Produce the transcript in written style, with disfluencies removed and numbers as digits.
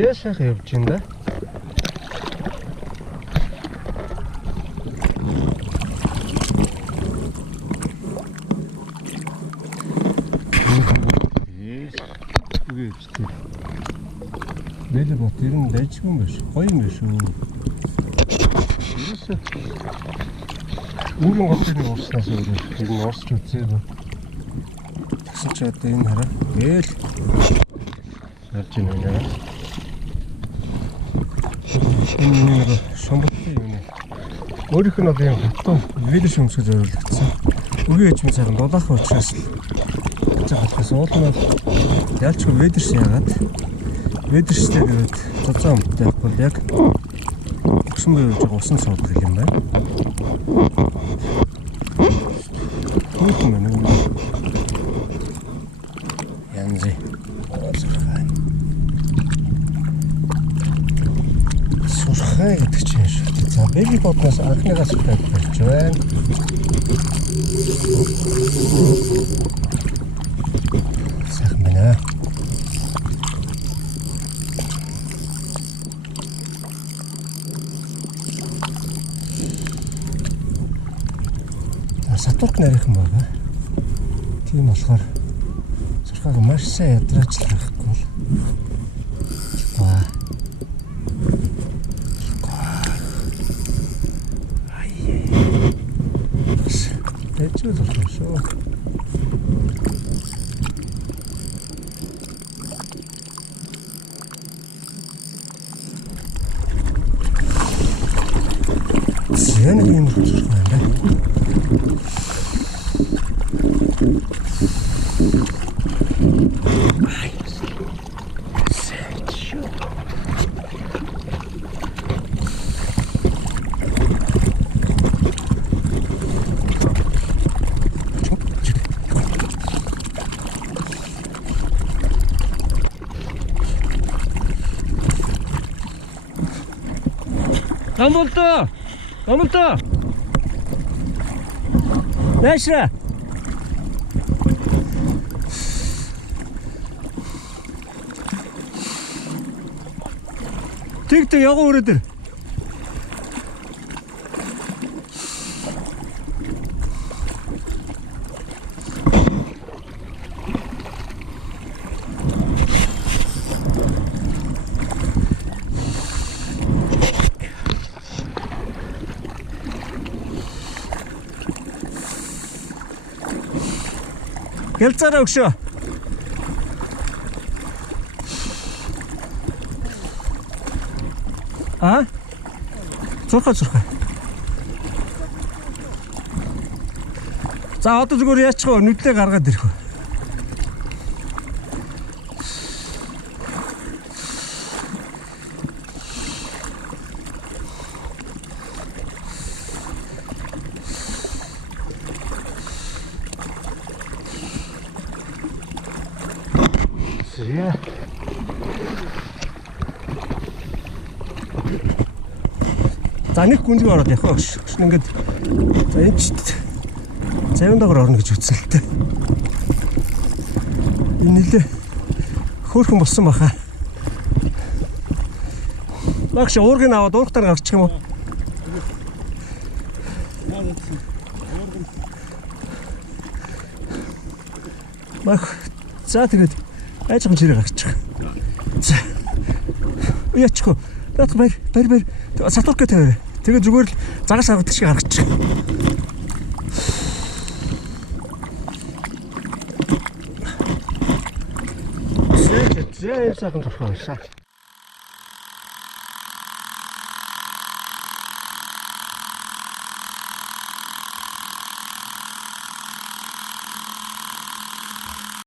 Ясах явж байна да. Нэлээд бот ер нь дайжгүй юм биш. Гоё юм биш үү? Ерөөсөө үүрэн гоцны урснаас өөр ер нь урсч үзээ ба. Тэгсэн чи одоо энэ хараа. Гээл харж байна нэ. Энэ нэг шомболтой юм нэ. Өөрийнх нь одоо юм хатуу вэлэр шөмсгө зориулагдсан. Үгийн ээжмэн сайхан дулаах учраас цаахаас уулнаа ялчгүй вэлэрс яагаад вэлэрстэй гэдэг цацаа өмтэй бол яг өгсөн байвж байгаа усан суудаг юм байна. Түүх юм нэг янзи сурхай гэдэг чинь шүү дээ. За бэби бодноос анхныгаас хүрээд болж байна. Сайхан байна. Сатурк нарийнхан байгаа. Тийм болохоор сурхааг маш сайн ядраачлахгүй бол Тэжүүл болох шүү. Зэн юм сурхаа байна. Амулта. Нэшра. Тэгтээ яг өрөөдөр. Гэлцээрээ өгшөө. Зурхаа. За одоо зүгээр яачих вэ? Нүдлээ гаргаад ирэх үү? Yeah. За нэг гүнзгий ороод явах гэж. Ингээд за энэ ч 50 дагар орно гэж үзсэн л дээ. Энэ нэлээ хөөрхөн болсон баха. Багш уургийг аваад уурхтаар гарчих юм уу? Баг за тэгээд айчхан чирээ гарчих. За. Яачих вэ? Наад баяр. Сатурк тавиа. Тэгээ зүгээр л загас харгадаг шиг харгачих. Зээ сайхан зурхаа.